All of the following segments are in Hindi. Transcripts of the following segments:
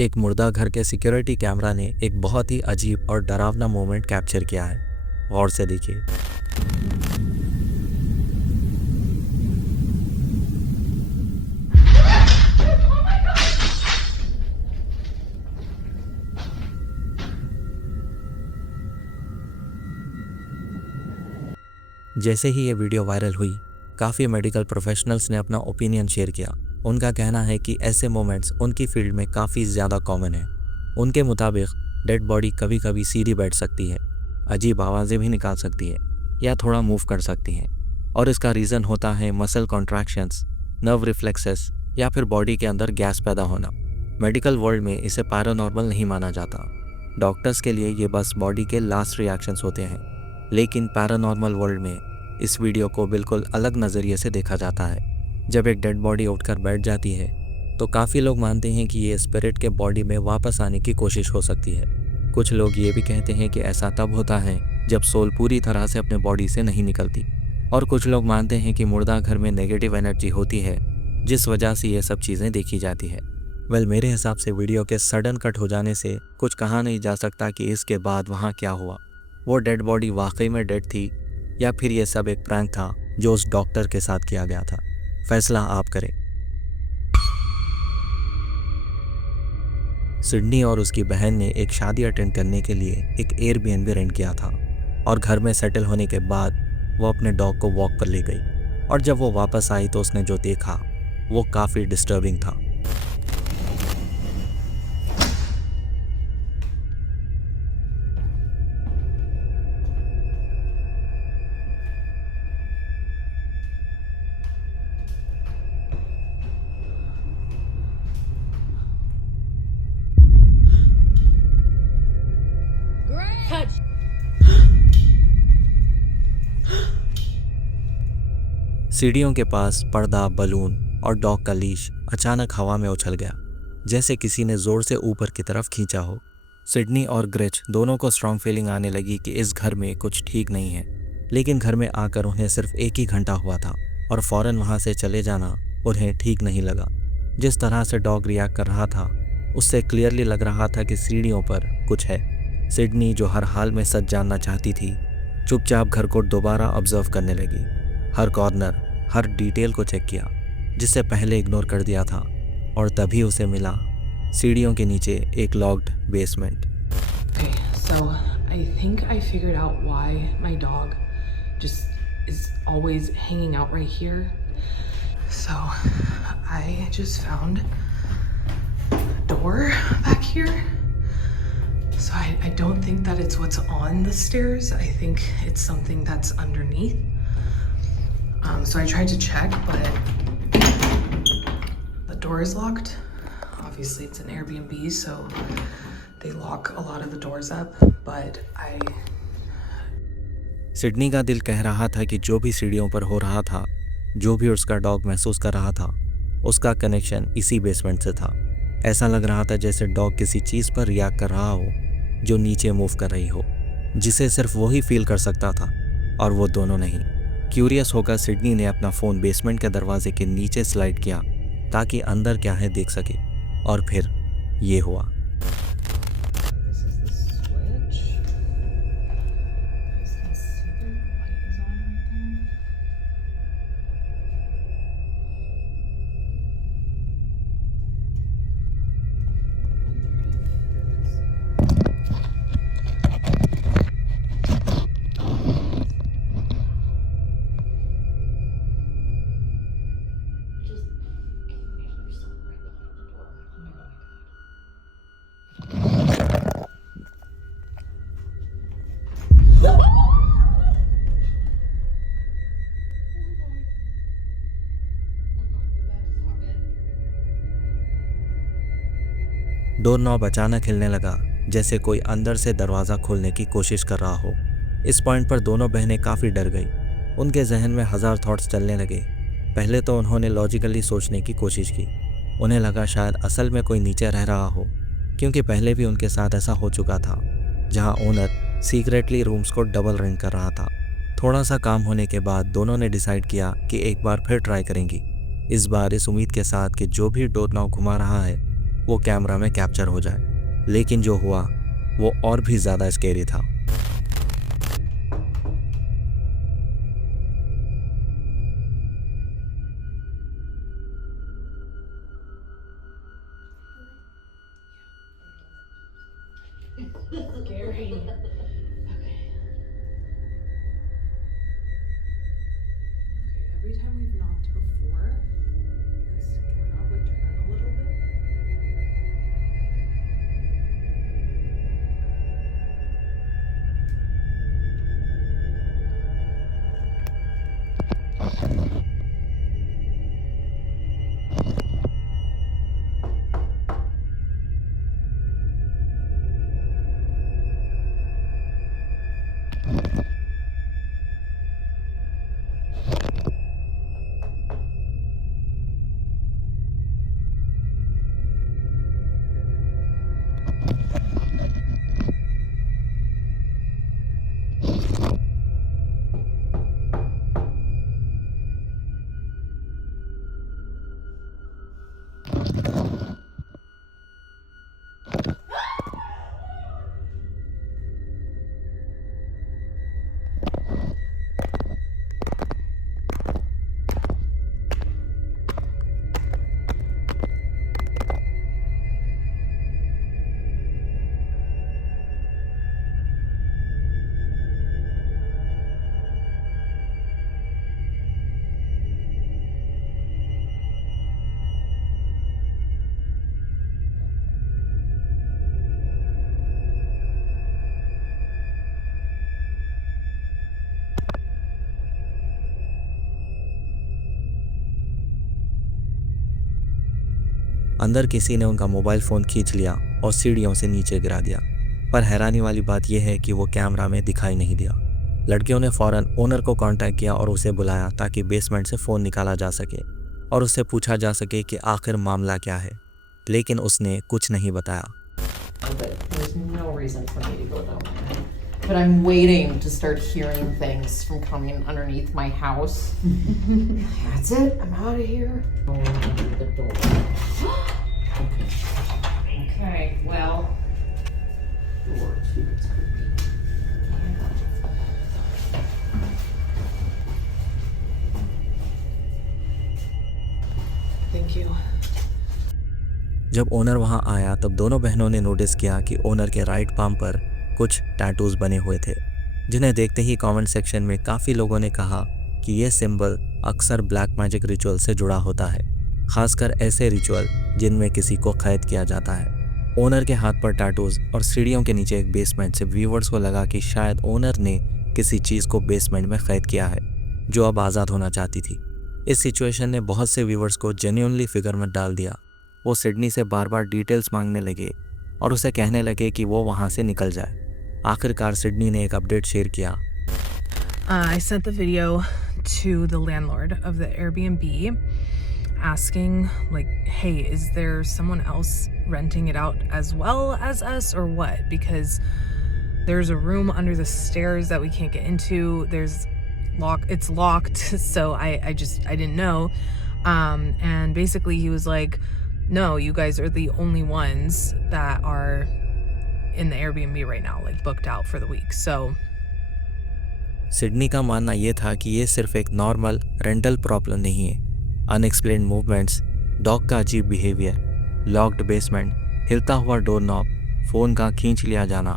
एक मुर्दा घर के सिक्योरिटी कैमरा ने एक बहुत ही अजीब और डरावना मोमेंट कैप्चर किया है। गौर से देखिए। जैसे ही ये वीडियो वायरल हुई, काफ़ी मेडिकल प्रोफेशनल्स ने अपना ओपिनियन शेयर किया। उनका कहना है कि ऐसे मोमेंट्स उनकी फील्ड में काफ़ी ज़्यादा कॉमन है। उनके मुताबिक डेड बॉडी कभी कभी सीधी बैठ सकती है, अजीब आवाज़ें भी निकाल सकती है या थोड़ा मूव कर सकती है, और इसका रीज़न होता है मसल कॉन्ट्रैक्शंस, नर्व रिफ्लेक्सेस या फिर बॉडी के अंदर गैस पैदा होना। मेडिकल वर्ल्ड में इसे पैरानॉर्मल नहीं माना जाता। डॉक्टर्स के लिए ये बस बॉडी के लास्ट रिएक्शंस होते हैं, लेकिन पैरानॉर्मल वर्ल्ड में इस वीडियो को बिल्कुल अलग नज़रिए से देखा जाता है। जब एक डेड बॉडी उठकर बैठ जाती है तो काफ़ी लोग मानते हैं कि ये स्पिरिट के बॉडी में वापस आने की कोशिश हो सकती है। कुछ लोग ये भी कहते हैं कि ऐसा तब होता है जब सोल पूरी तरह से अपने बॉडी से नहीं निकलती, और कुछ लोग मानते हैं कि मुर्दा घर में नेगेटिव एनर्जी होती है, जिस वजह से ये सब चीज़ें देखी जाती है। मेरे हिसाब से वीडियो के सडन कट हो जाने से कुछ कहा नहीं जा सकता कि इसके बाद वहाँ क्या हुआ। वो डेड बॉडी वाकई में डेड थी या फिर ये सब एक प्रैंक था जो उस डॉक्टर के साथ किया गया था। फैसला आप करें। सिडनी और उसकी बहन ने एक शादी अटेंड करने के लिए एक एयरबीएनबी रेंट किया था, और घर में सेटल होने के बाद वो अपने डॉग को वॉक पर ले गई, और जब वो वापस आई तो उसने जो देखा वो काफ़ी डिस्टर्बिंग था। Touch. सीढ़ियों के पास पर्दा, बलून और डॉग का लीश अचानक हवा में उछल गया, जैसे किसी ने जोर से ऊपर की तरफ खींचा हो। सिडनी और ग्रिच दोनों को स्ट्रॉन्ग फीलिंग आने लगी कि इस घर में कुछ ठीक नहीं है, लेकिन घर में आकर उन्हें सिर्फ एक ही घंटा हुआ था और फौरन वहां से चले जाना उन्हें ठीक नहीं लगा। जिस तरह से डॉग रिएक्ट कर रहा था उससे क्लियरली लग रहा था कि सीढ़ियों पर कुछ है। सिडनी, जो हर हाल में सच जानना चाहती थी, चुपचाप घर को दोबारा ऑब्जर्व करने लगी। हर कॉर्नर, हर डिटेल को चेक किया जिसे पहले इग्नोर कर दिया था, और तभी उसे मिला सीढ़ियों के नीचे एक locked basement. Okay, so I think I figured out why my dog just is always hanging out right here. So I just found a door back here. So I don't think that it's what's on the stairs. I think it's something that's underneath. So I tried to check, but the door is locked. Obviously, it's an Airbnb, so they lock a lot of the doors up. But Sydney का दिल कह रहा था कि जो भी सीढ़ियों पर हो रहा था, जो भी उसका डॉग महसूस कर रहा था, उसका कनेक्शन इसी बेसमेंट से था। ऐसा लग रहा था जैसे डॉग किसी चीज़ पर रिएक्ट कर रहा हो जो नीचे मूव कर रही हो, जिसे सिर्फ वो ही फील कर सकता था और वो दोनों नहीं। क्यूरियस होकर सिडनी ने अपना फ़ोन बेसमेंट के दरवाजे के नीचे स्लाइड किया ताकि अंदर क्या है देख सके, और फिर ये हुआ। this is the switch. You guys can see the light is on right there. Door knob अचानक हिलने लगा, जैसे कोई अंदर से दरवाज़ा खोलने की कोशिश कर रहा हो। इस पॉइंट पर दोनों बहनें काफ़ी डर गई। उनके जहन में हज़ार थॉट्स चलने लगे। पहले तो उन्होंने लॉजिकली सोचने की कोशिश की। उन्हें लगा शायद असल में कोई नीचे रह रहा हो, क्योंकि पहले भी उनके साथ ऐसा हो चुका था, जहां ओनर सीक्रेटली रूम्स को डबल रेंट कर रहा था। थोड़ा सा काम होने के बाद दोनों ने डिसाइड किया कि एक बार फिर ट्राई करेंगी, इस बार इस उम्मीद के साथ कि जो भी डोर नॉब घुमा रहा है वो कैमरा में कैप्चर हो जाए। लेकिन जो हुआ वो और भी ज़्यादा स्केरी था। Scary. Okay. Every time we've knocked before, this doorknob would turn a little bit. अंदर किसी ने उनका मोबाइल फ़ोन खींच लिया और सीढ़ियों से नीचे गिरा दिया। पर हैरानी वाली बात यह है कि वो कैमरा में दिखाई नहीं दिया। लड़कियों ने फ़ौरन ओनर को कांटेक्ट किया और उसे बुलाया ताकि बेसमेंट से फ़ोन निकाला जा सके और उससे पूछा जा सके कि आखिर मामला क्या है। लेकिन उसने कुछ नहीं बताया। But there's no reason for me to go down there. But I'm waiting to start hearing things from coming underneath my house. That's it. I'm out of here. Going under the door. Okay, well. Door too. It's creepy. Thank you. जब ओनर वहां आया तब दोनों बहनों ने नोटिस किया कि ओनर के राइट पाम पर कुछ टैटूज बने हुए थे, जिन्हें देखते ही कमेंट सेक्शन में काफ़ी लोगों ने कहा कि यह सिंबल अक्सर ब्लैक मैजिक रिचुअल से जुड़ा होता है, खासकर ऐसे रिचुअल जिनमें किसी को कैद किया जाता है। ओनर के हाथ पर टैटूज और सीढ़ियों के नीचे एक बेसमेंट से व्यूवर्स को लगा कि शायद ओनर ने किसी चीज़ को बेसमेंट में कैद किया है जो अब आज़ाद होना चाहती थी। इस सिचुएशन ने बहुत से व्यूवर्स को जेन्युइनली फिक्र में डाल दिया। वो सिडनी से बार बार डिटेल्स मांगने लगे और उसे कहने लगे कि वो वहाँ से निकल जाए। आखिरकार सिडनी ने एक अपडेट शेयर किया। I sent the video to the landlord of the Airbnb asking like, hey, is there someone else renting it out as well as us or what? Because there's a room under the stairs that we can't get into. It's locked. So I didn't know. And basically he was like, no, you guys are the only ones that are in the Airbnb right now, like booked out for the week. So Sydney का मानना यह था कि ये सिर्फ एक नॉर्मल रेंटल प्रॉब्लम नहीं है। अनएक्सप्लेन्ड मूवमेंट्स, डॉग का अजीब बिहेवियर, लॉक्ड बेसमेंट, हिलता हुआ डोर नॉब, फ़ोन का खींच लिया जाना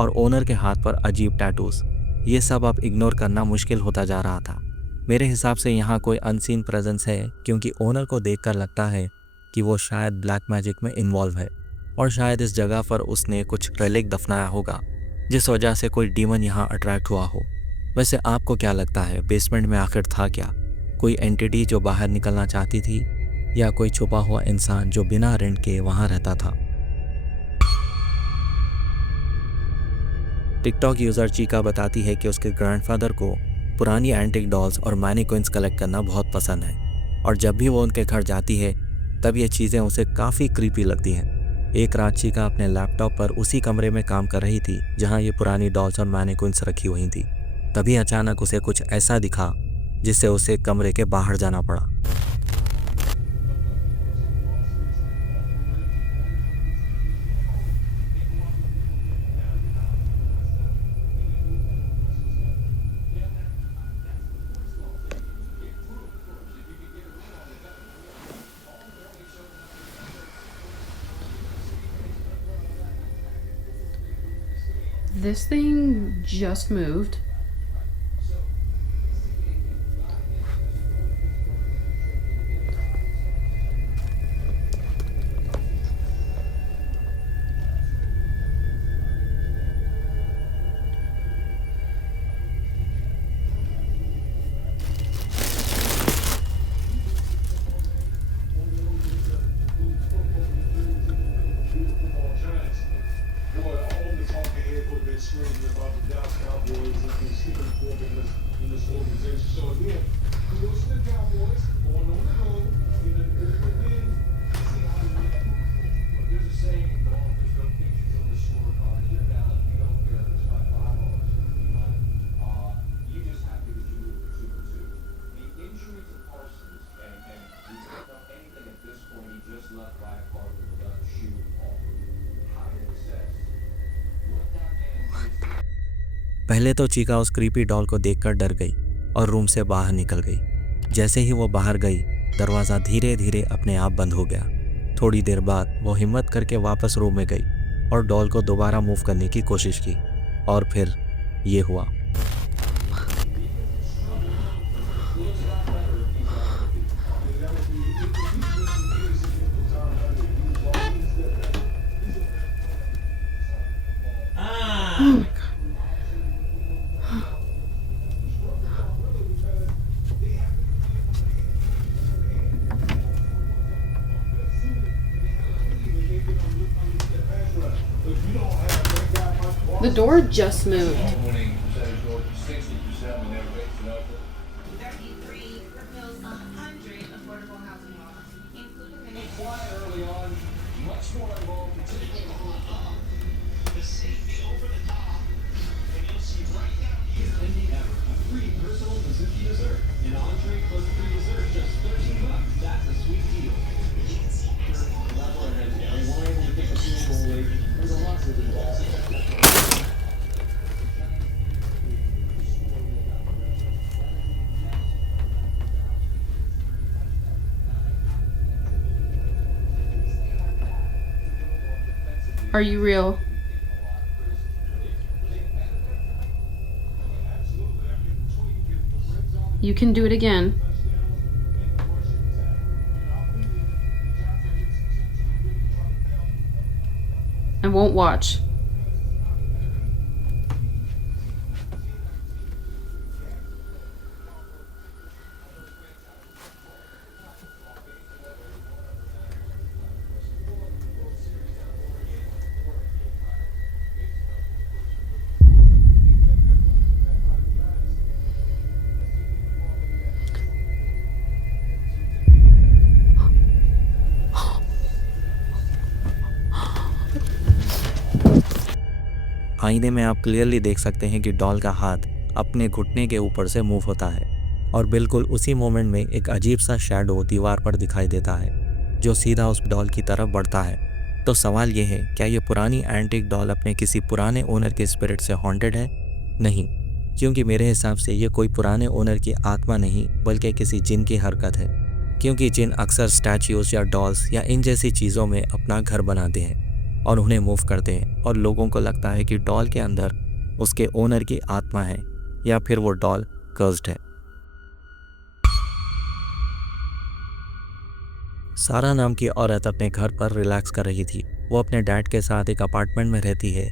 और ओनर के हाथ पर अजीब टैटूज, ये सब अब इग्नोर करना मुश्किल होता जा रहा था। मेरे हिसाब से यहाँ कोई अनसीन प्रेजेंस है, क्योंकि ओनर को देखकर लगता है कि वो शायद ब्लैक मैजिक में इन्वॉल्व है और शायद इस जगह पर उसने कुछ रेलिक दफनाया होगा, जिस वजह से कोई डीमन यहाँ अट्रैक्ट हुआ हो। वैसे आपको क्या लगता है, बेसमेंट में आखिर था क्या? कोई एंटिटी जो बाहर निकलना चाहती थी या कोई छुपा हुआ इंसान जो बिना रेंट के वहाँ रहता था? टिकटॉक यूज़र चीका बताती है कि उसके ग्रैंडफादर को पुरानी एंटिक डॉल्स और मैनीक्विन्स कलेक्ट करना बहुत पसंद है और जब भी वो उनके घर जाती है तब ये चीज़ें उसे काफ़ी क्रीपी लगती हैं। एक रात चीका अपने लैपटॉप पर उसी कमरे में काम कर रही थी जहाँ ये पुरानी डॉल्स और मैनीक्विन्स रखी हुई थी। तभी अचानक उसे कुछ ऐसा दिखा जिससे उसे कमरे के बाहर जाना पड़ा। This thing just moved. पहले तो चीका उस क्रीपी डॉल को देखकर डर गई और रूम से बाहर निकल गई। जैसे ही वो बाहर गई, दरवाज़ा धीरे धीरे अपने आप बंद हो गया। थोड़ी देर बाद वो हिम्मत करके वापस रूम में गई और डॉल को दोबारा मूव करने की कोशिश की, और फिर ये हुआ। The door just moved. 33 proposed 100 affordable housing laws, including the safety over the top, and you'll see right down here. Free personal Mizuki dessert. An entree plus free dessert, just $13. That's a sweet deal. Are you real? You can do it again. I won't watch. आईने में आप क्लियरली देख सकते हैं कि डॉल का हाथ अपने घुटने के ऊपर से मूव होता है, और बिल्कुल उसी मोमेंट में एक अजीब सा शैडो दीवार पर दिखाई देता है जो सीधा उस डॉल की तरफ बढ़ता है। तो सवाल ये है, क्या ये पुरानी एंटीक डॉल अपने किसी पुराने ओनर के स्पिरिट से हॉन्टेड है? नहीं, क्योंकि मेरे हिसाब से ये कोई पुराने ओनर की आत्मा नहीं बल्कि किसी जिन की हरकत है, क्योंकि जिन अक्सर स्टैच्यूज या डॉल्स या इन जैसी चीज़ों में अपना घर बनाते हैं और उन्हें मूव करते हैं, और लोगों को लगता है कि डॉल के अंदर उसके ओनर की आत्मा है या फिर वो डॉल कर्स्ड है। सारा नाम की औरत अपने घर पर रिलैक्स कर रही थी। वो अपने डैड के साथ एक अपार्टमेंट में रहती है।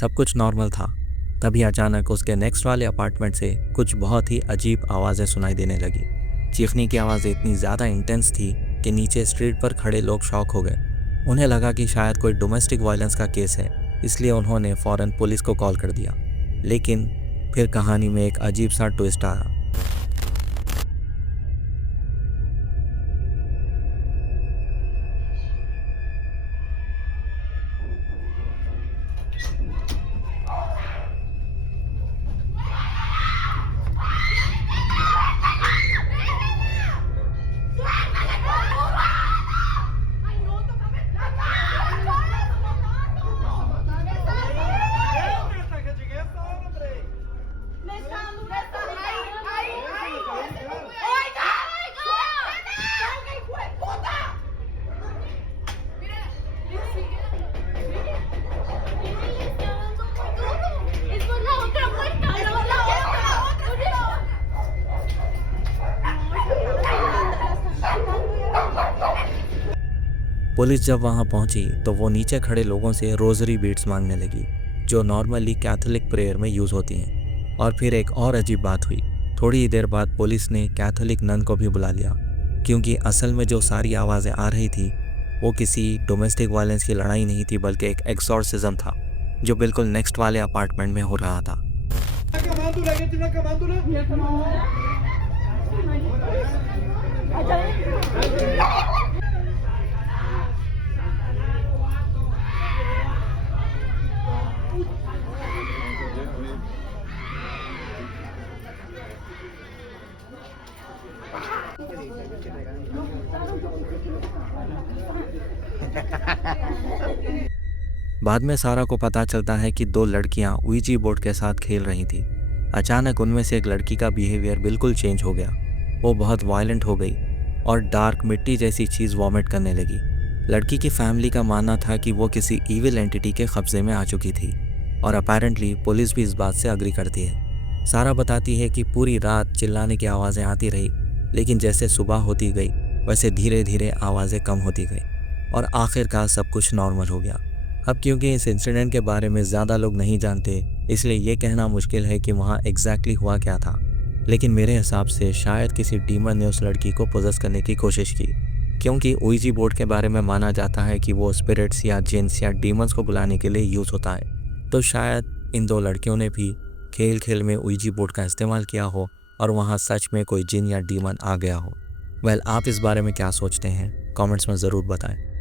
सब कुछ नॉर्मल था। तभी अचानक उसके नेक्स्ट वाले अपार्टमेंट से कुछ बहुत ही अजीब आवाज़ें सुनाई देने लगी। चीखने की आवाज़ें इतनी ज़्यादा इंटेंस थी कि नीचे स्ट्रीट पर खड़े लोग शॉक हो गए। उन्हें लगा कि शायद कोई डोमेस्टिक वायलेंस का केस है, इसलिए उन्होंने फ़ौरन पुलिस को कॉल कर दिया। लेकिन फिर कहानी में एक अजीब सा ट्विस्ट आया। पुलिस जब वहां पहुंची तो वो नीचे खड़े लोगों से रोजरी बीट्स मांगने लगी, जो नॉर्मली कैथोलिक प्रेयर में यूज़ होती हैं। और फिर एक और अजीब बात हुई। थोड़ी ही देर बाद पुलिस ने कैथोलिक नन को भी बुला लिया, क्योंकि असल में जो सारी आवाज़ें आ रही थी वो किसी डोमेस्टिक वायलेंस की लड़ाई नहीं थी, बल्कि एक एक्सॉर्सिज्म था जो बिल्कुल नेक्स्ट वाले अपार्टमेंट में हो रहा था। बाद में सारा को पता चलता है कि 2 लड़कियां ouija बोर्ड के साथ खेल रही थी। अचानक उनमें से एक लड़की का बिहेवियर बिल्कुल चेंज हो गया। वो बहुत वायलेंट हो गई और डार्क मिट्टी जैसी चीज़ वॉमिट करने लगी। लड़की की फैमिली का मानना था कि वो किसी ईविल एंटिटी के कब्जे में आ चुकी थी और अपेरेंटली पुलिस भी इस बात से अग्री करती है। सारा बताती है कि पूरी रात चिल्लाने की आवाज़ें आती रही, लेकिन जैसे सुबह होती गई वैसे धीरे धीरे आवाज़ें कम होती गई और आखिरकार सब कुछ नॉर्मल हो गया। अब क्योंकि इस इंसिडेंट के बारे में ज़्यादा लोग नहीं जानते, इसलिए ये कहना मुश्किल है कि वहाँ एग्जैक्टली हुआ क्या था। लेकिन मेरे हिसाब से शायद किसी डीमन ने उस लड़की को पोजेस करने की कोशिश की, क्योंकि ouija बोर्ड के बारे में माना जाता है कि वो स्पिरिट्स या जिन्स या डीमंस को बुलाने के लिए यूज़ होता है। तो शायद इन 2 लड़कियों ने भी खेल खेल में ouija बोर्ड का इस्तेमाल किया हो और वहाँ सच में कोई जिन या डीमन आ गया हो। वेल, आप इस बारे में क्या सोचते हैं? कमेंट्स में ज़रूर बताएं।